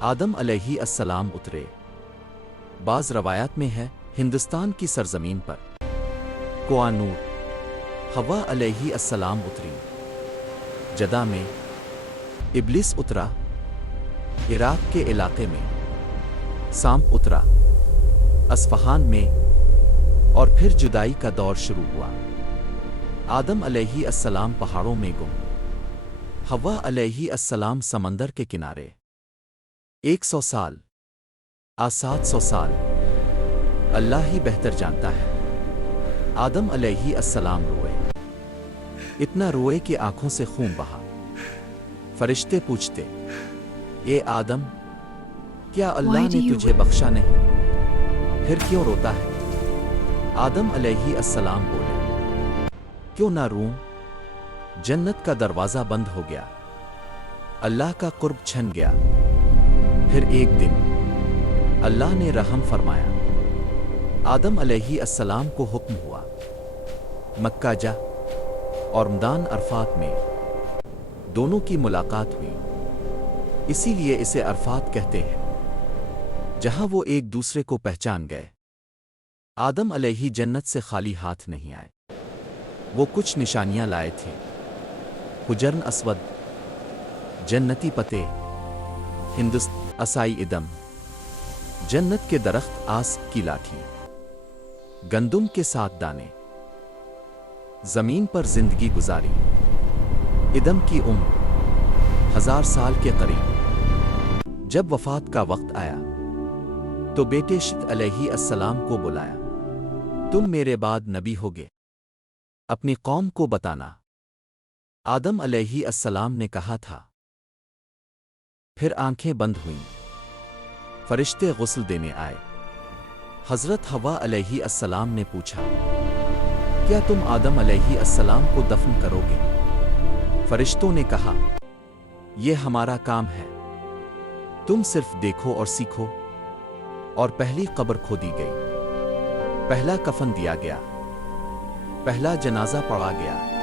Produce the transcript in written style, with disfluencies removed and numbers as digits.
آدم علیہ السلام اترے۔ بعض روایات میں ہے ہندوستان کی سرزمین پر کوانور۔ حوا علیہ السلام اتری جدہ میں۔ ابلیس اترا عراق کے علاقے میں۔ سانپ اترا اصفہان میں، اور پھر جدائی کا دور شروع ہوا۔ آدم علیہ السلام پہاڑوں میں گم، حوا علیہ السلام سمندر کے کنارے۔ 100 سال 700 سال، اللہ ہی بہتر جانتا ہے۔ آدم علیہ السلام روئے، اتنا روئے کہ آنکھوں سے خون بہا۔ فرشتے پوچھتے، اے آدم، کیا اللہ نے تجھے بخشا نہیں؟ پھر کیوں روتا ہے؟ آدم علیہ السلام بولے، کیوں نہ روں؟ جنت کا دروازہ بند ہو گیا، اللہ کا قرب چھن گیا۔ پھر ایک دن اللہ نے رحم فرمایا۔ آدم علیہ السلام کو حکم ہوا، مکہ جا، اور میدان عرفات میں دونوں کی ملاقات ہوئی۔ اسی لیے اسے عرفات کہتے ہیں، جہاں وہ ایک دوسرے کو پہچان گئے۔ آدم علیہ جنت سے خالی ہاتھ نہیں آئے، وہ کچھ نشانیاں لائے تھے۔ حجرن اسود، جنتی پتے، عصائی ادم، جنت کے درخت آس کی لاٹھی، گندم کے 7 دانے، زمین پر زندگی گزاری۔ ادم کی عمر 1000 سال کے قریب۔ جب وفات کا وقت آیا تو بیٹے شت علیہ السلام کو بلایا، تم میرے بعد نبی ہوگے، اپنی قوم کو بتانا۔ آدم علیہ السلام نے کہا تھا۔ پھر آنکھیں بند ہوئیں، فرشتے غسل دینے آئے۔ حضرت حوا علیہ السلام نے پوچھا، کیا تم آدم علیہ السلام کو دفن کرو گے؟ فرشتوں نے کہا، یہ ہمارا کام ہے، تم صرف دیکھو اور سیکھو۔ اور پہلی قبر کھودی گئی، پہلا کفن دیا گیا، پہلا جنازہ پڑھا گیا۔